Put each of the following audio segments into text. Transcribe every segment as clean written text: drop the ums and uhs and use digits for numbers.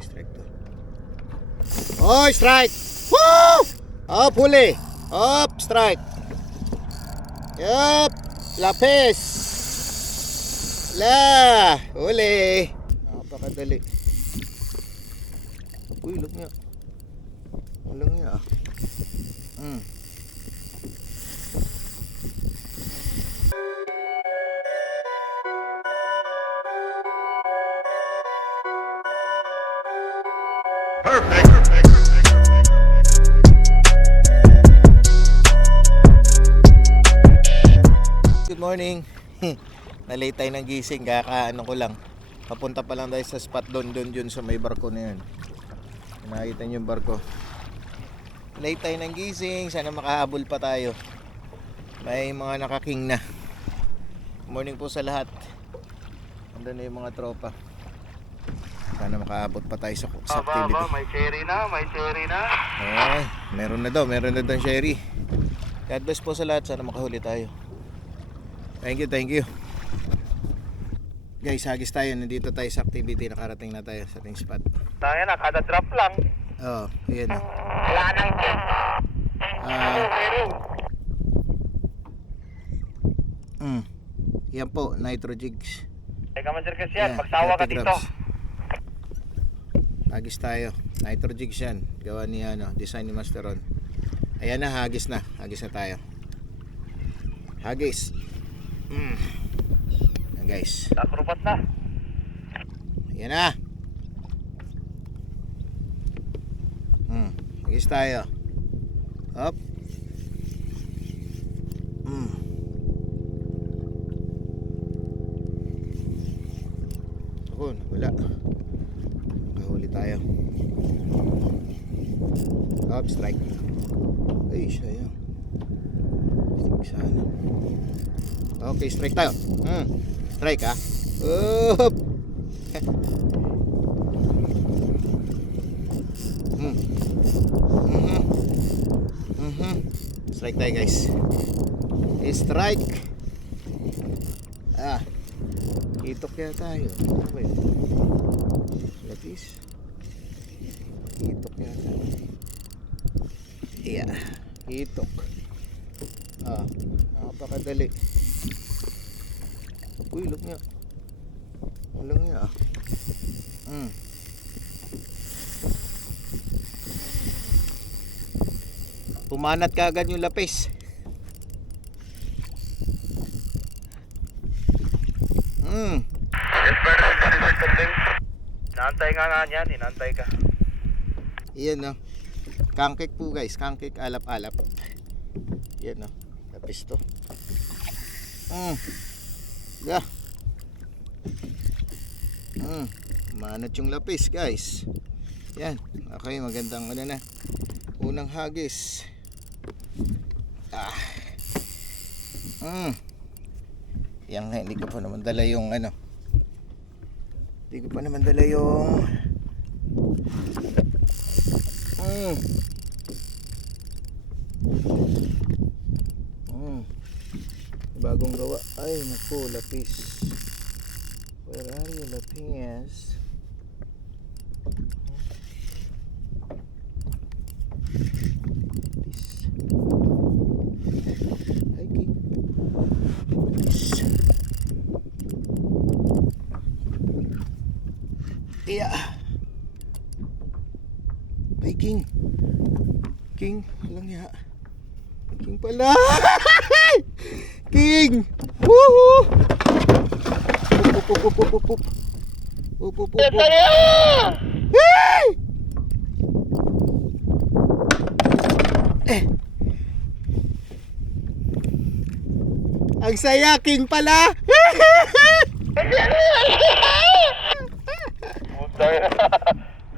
Strike to. Oh, strike! Woo! Up, huli! Up, strike! Yup! Lapis! La! Huli! Napakadali. Uy, look niya. Walang niya ah. Perfect. Good morning. Na-late tayo ng gising. Kakaano ko lang. Papunta pa lang tayo sa spot doon sa may barko na yun. Nakita niyo yung barko. Late tayo ng gising. Sana makahabol pa tayo. May mga nakaking na. Morning po sa lahat. Andun na yung mga tropa. Sana makaabot pa tayo sa activity. May cherry na. Ay, meron na daw Sherry. God bless po sa lahat. Sana makahuli tayo. Thank you. Guys, hagis tayo. Nandito tayo sa activity. Nakarating na tayo sa ating spot. Tayo na, kada drop lang. Oh, ayan na. Wala nang jet. Yan po, nitro jigs. Teka man sir kasi yan, magsawa ka 30 dito. drops. Hagis tayo. Nitro jigs yan. Gawa ni design ni Master Ron. Ayan na, hagis na tayo. Hagis. Yan guys. Nakrupat na. Ayan na. Hagis tayo. Up. Ako, wala. Nakahuli tayo. Up, strike. Ay, siya yan. Strike sana. Okay, strike tayo. Strike ha. Up. Strike tayo guys. Strike. Itok kaya tayo. Wait. Lapis. Itok kaya tayo. Yeah. Itok. Napakadali. Uy, look niya. Walang niya ah. Pumanat ka agad yung lapis. Inaantay nga yan, inaantay ka. Iyan no. Kangkik po guys, kangkik alap-alap. Yan no. Lapis to. Yeah. Manat yung lapis guys. Yan. Okay, magandang na. Unang hagis. Yan nga, hindi ko pa naman dala yung bagong gawa. Ay naku, lapis. Where are you, lapis? Iya. Ay, King, walang ya. King pala. King. Woohoo. Up. Ang saya, King pala.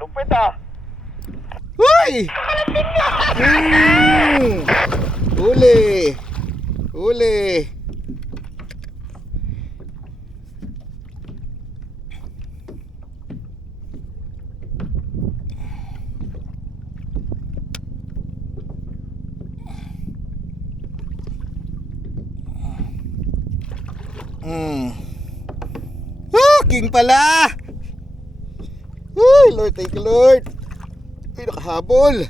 Lupit ah. Hoy! Huli. King pala. Lord, thank you Lord. Ay, nakahabol.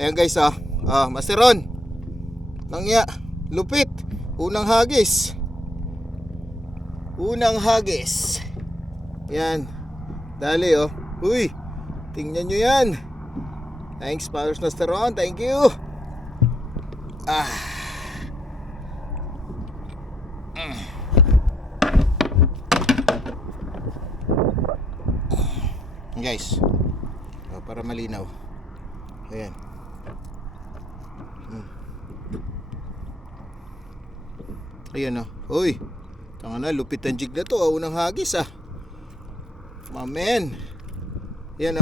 Ayan guys Master Ron. Nangya, lupit. Unang hagis. Yan. Dali Uy, tingnan nyo yan. Thanks Master Ron, thank you. Guys, para malinaw. Ayan. Ayan Uy, tanga na, lupit ang jig na to. Unang hagis Mamen. Ayan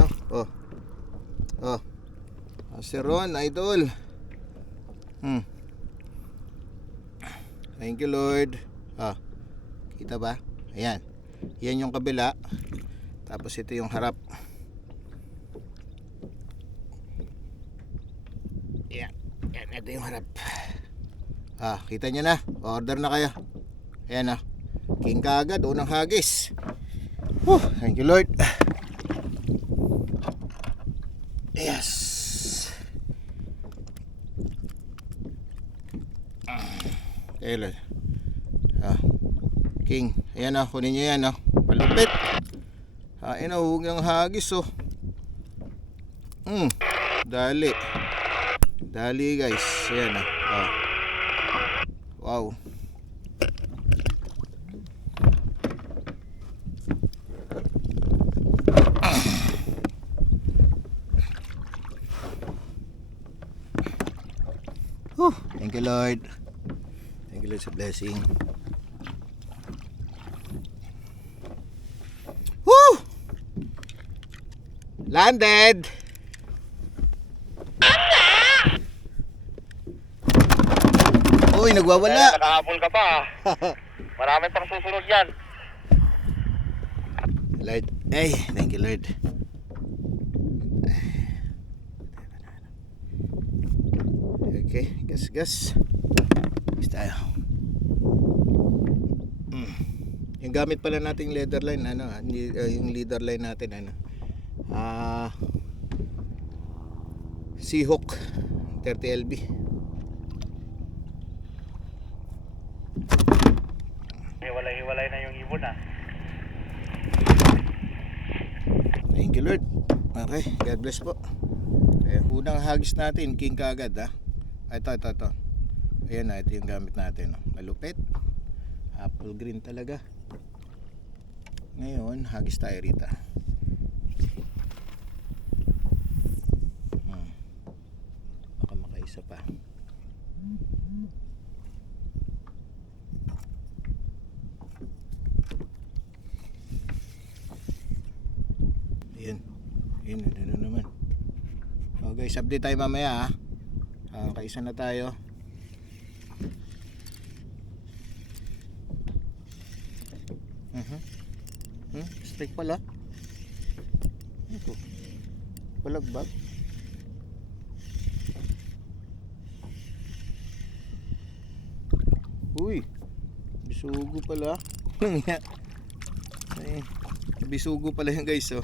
Master Ron, idol. Thank you Lord. Kita ba? Ayan. Yan yung kabila. Tapos ito yung harap. Yan. Ito yung harap. Kita nyo na. Order na kayo. Ayan King kaagad. Unang hagis. Thank you Lord. Yes. Ayan. King. Ayan kunin nyo yan Palupit. Huwag yung hagis Dali. Dali guys. Ayan Wow. Thank you Lord. Thank you Lord sa blessing. Landed. Uy, nagwawala. Nakahabol ka pa. Marami pang susunod yan. Lord, thank you Lord. Okay, gas. Gas tayo. Yung gamit pala nating leader line yung leader line natin Seahawk 30 LB. Hiwalay na yung ibon Thank you Lord. Okay, God bless po. Ayan, unang hagis natin, king kaagad Ito. Ayan ito yung gamit natin malupit. Apple green talaga. Ngayon, hagis tayo rito. Baka makaisa pa. Ayan. Ano naman. Guys, update tayo mamaya kaisa na tayo. Strike pala. Ito. Palagbag. Uy. Bisugo pala. Bisugo pala yan guys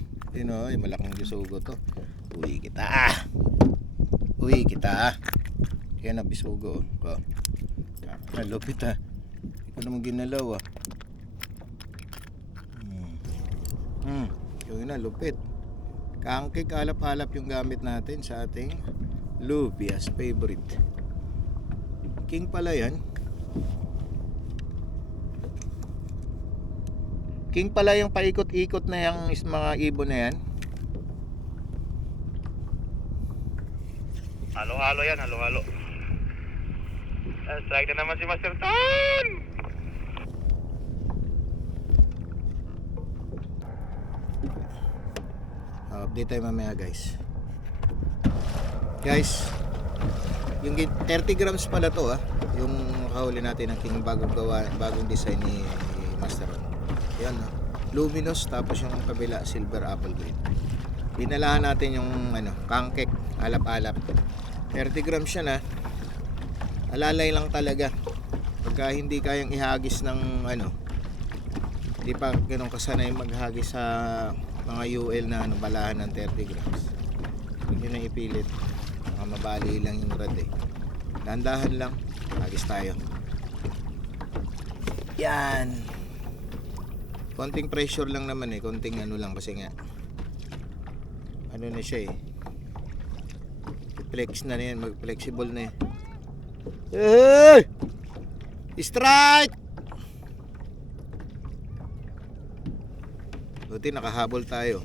malaking bisugo to. Uy kita. Yan bisugo Lupit Hindi ko naman ginalaw Yung lupit. Kangkig halap-halap yung gamit natin sa ating Lupias favorite. King pala yan. King pala yung paikot-ikot na yung mga ibon na yan. Halo-halo yan, halo-halo. Strike na naman si Master Ton! Update tayo mamaya guys. Yung 30 grams pala to yung kahuli natin ng king bagong design ni Master Ron. Yan luminous, tapos yung kabila silver apple green. Dinalahan natin yung kangkek alap-alap. 30 grams siya alalay lang talaga pagka hindi kayang ihagis ng hindi pa ganun kasanay maghagis sa mga UL na ano, balahan ng 30 grams. Huwag nyo na ipilit, baka mabali lang yung rad eh. Dahan-dahan lang, agis tayo. Yan, konting pressure lang naman eh, konting ano lang kasi nga ano na siya eh, flex na yan, mag flexible na eh. Hey! Strike! Buti nakahabol tayo.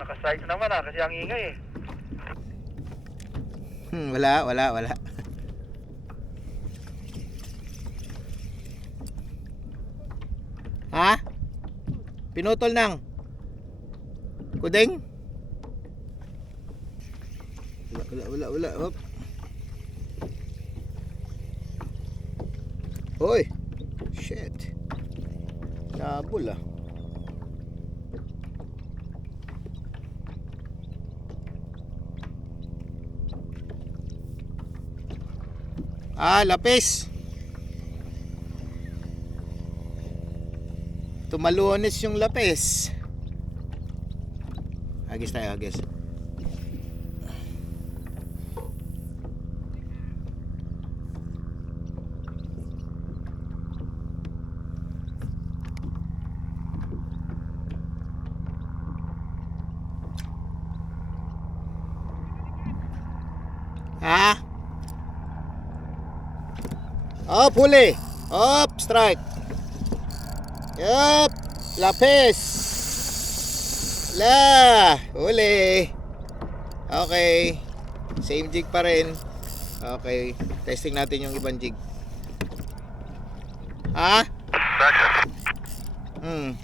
Naka-strike naman kasi ang ingay eh. Wala. Ha? Pinutol ng kuding? Wala. Hop. Hoy. Shit. Nabul ah. Lapis. Tumaluones yung lapis. Agis tayo, agis. Ha? Up, huli. Up, strike. Yup, lapis. Huli. Okay. Same jig pa rin. Okay, testing natin yung ibang jig. Ha?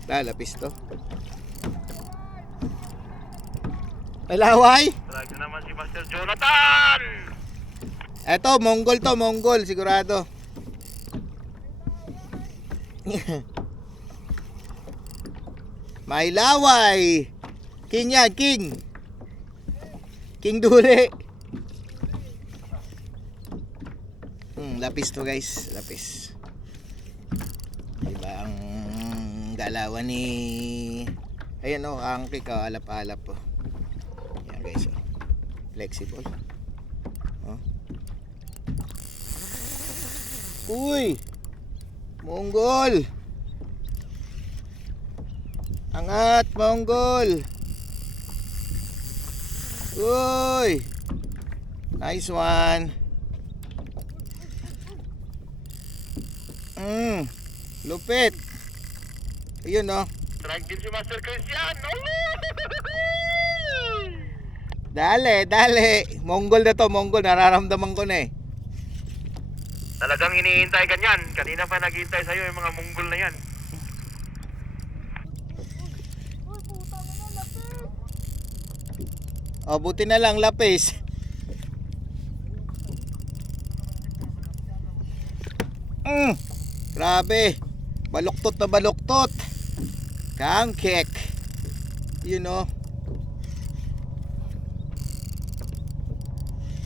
Lapis to. Alaway? Strike na naman si Master Jonathan! Eto, Mongol sigurado. May laway. King yan, king. King duli. Lapis to guys, lapis. Diba ang galawan ni ayan o, ang kika alap-alap po. Yan guys, oh. Flexible. Oh. Uy! Mongol! Angat, Mongol! Uy! Nice one! Lupit! Ayun oh. Strike din si Master Christian! Dale! Mongol na to, Mongol. Nararamdaman ko na eh. Talagang iniintay ka niyan. Kanina pa naghihintay sa'yo yung mga Mongol na yan. Oh, buti na lang lapis. Grabe. Baluktot na baluktot. Kangkek. You know.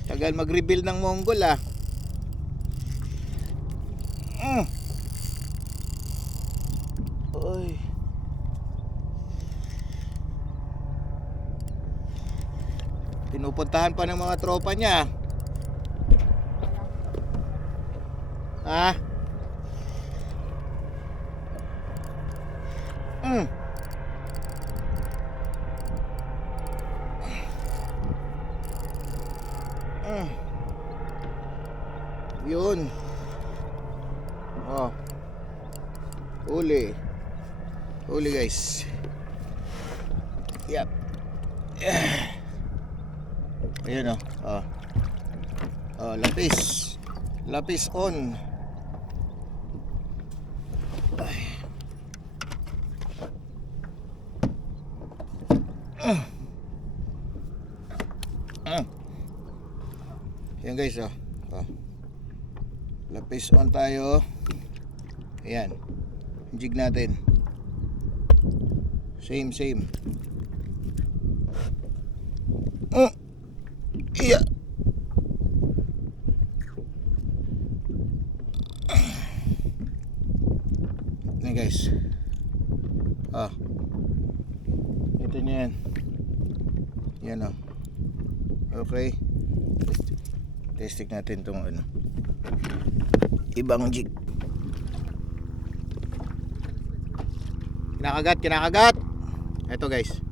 Tagal mag-reveal ng Mongol ah. Oy. Pinupuntahan pa ng mga tropa niya. Ha? Yun. Oh. Huli guys. Yep. Ayun oh. Oh, lapis on. Yan guys oh. Lapis on tayo. Ayan. Jig natin. Same. Yeah. Ayan guys. natin yan. Yan o. Okay. Testing natin tong ano. Ibang jig. Kinakagat. Ito guys.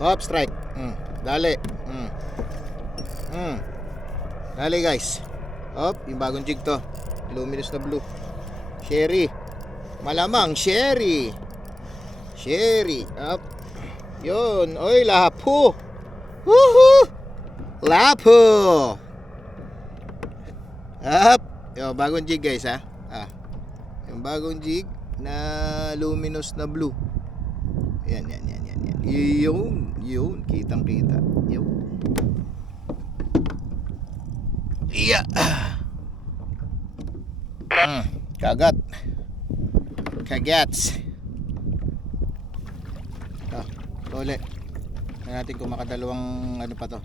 Hop, strike. Dali. Dali guys. Hop, yung bagong jig to. Luminous na blue. Sherry. Malamang sherry. Hop. Yun. Oy, lapo. Woohoo! Lapo. Hop. Yung bagong jig guys ha. Yung bagong jig na luminous na blue. Yan. Yun, kitang-kita. Yun. Iya. Kagats. Uli. Tingnan natin kung makadalawang ano pa to.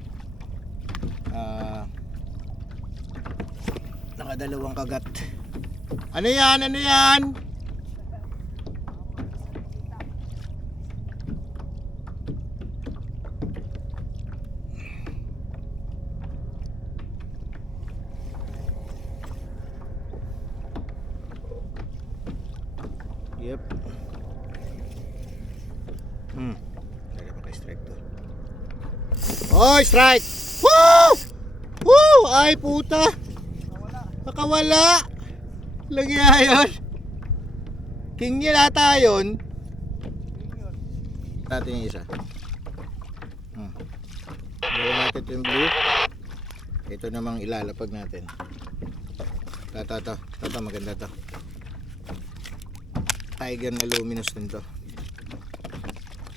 Nakadalawang kagat. Ano yan? Yep. Lagi pa strike to. Oh, strike! Woo! Woo! Ay, puta! Nakawala! Lagi yun. King nila tayo yun. Natin yung isa. Gawin natin ito yung blue. Ito namang ilalapag natin. Ito maganda to. Tiger na luminous din to.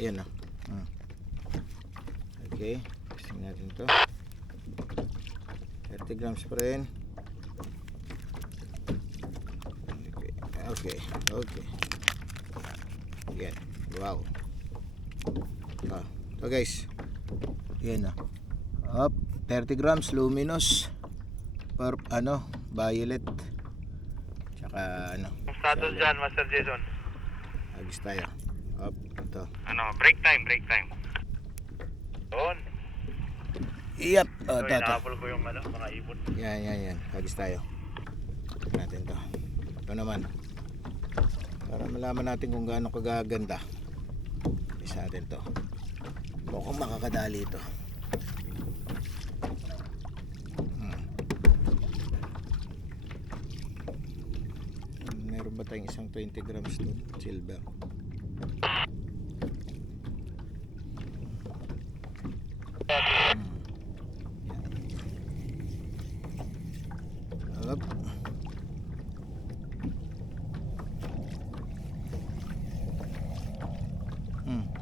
Yan o. Okay. Testing natin to. 30 grams pa rin. Okay. Yan. Wow. So guys. Yan o. Up. 30 grams luminous. Violet. Tsaka Status dyan, Master Jason. Agis tayo. Up, ito. Break time. Doon. Yep. So, inahabol ko yung mga ibon. Yan. Agis tayo. Tignan natin to. Ito naman. Para malaman natin kung gaano kagaganda. Isa natin to. Mukhang makakadali ito. Meron ba tayong isang 20 grams doon? Silver. Up.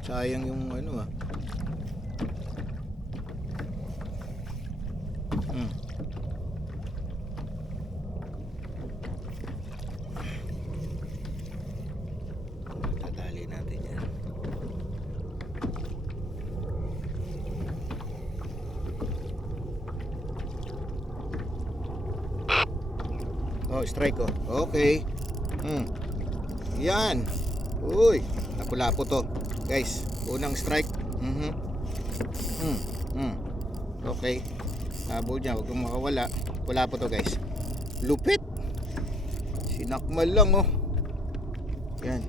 Sayang yung Tatali natin yan. Oh, strike oh. Okay. Yan. Uy, lapo-lapo to. Guys, unang strike. Okay. Habol niya, huwag kang makawala. Wala po to guys. Lupit. Sinakmal lang oh. Yan.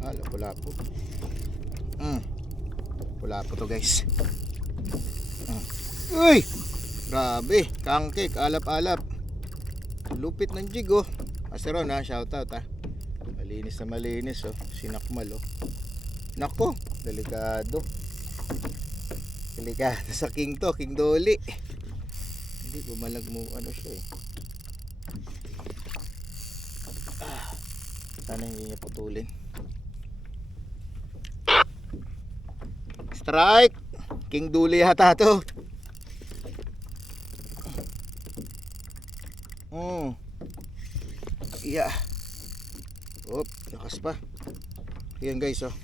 Lapo-lapo. Wala po to guys. Uy! Grabe, kangkik, alap-alap. Lupit ng jig oh. Asteron ha, shoutout ha. Malinis na malinis oh. Sinakmal oh. Nako, delikado. Delikado sa king to, King Dolly. Hindi bumalag mo siya eh. Sana hindi niya putulin. Strike! King Dolly yata to. Yeah. Op, lakas pa. Ayan guys, oh.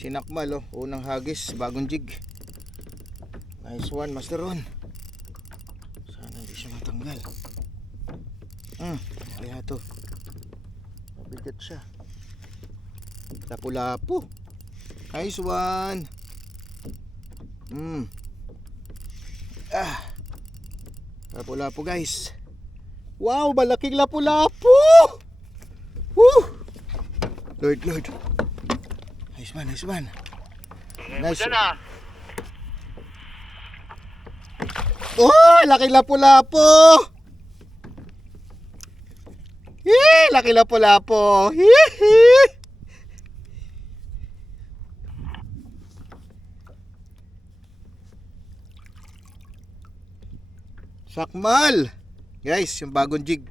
Sinakmal, oh. Unang hagis, bagong jig. Nice one, Master Ron. Sana hindi siya matanggal. Kaya to. Mabigat siya. Lapu-lapu. Nice one. Lapu-lapu guys. Wow, malaking lapu-lapu. Woo! Lord. Nice one, nice one. Nice. Diyan ah. Oh, laki lapu-lapu. Laki lapu-lapu. Sakmal. Guys, yung bagong jig.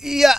Iya.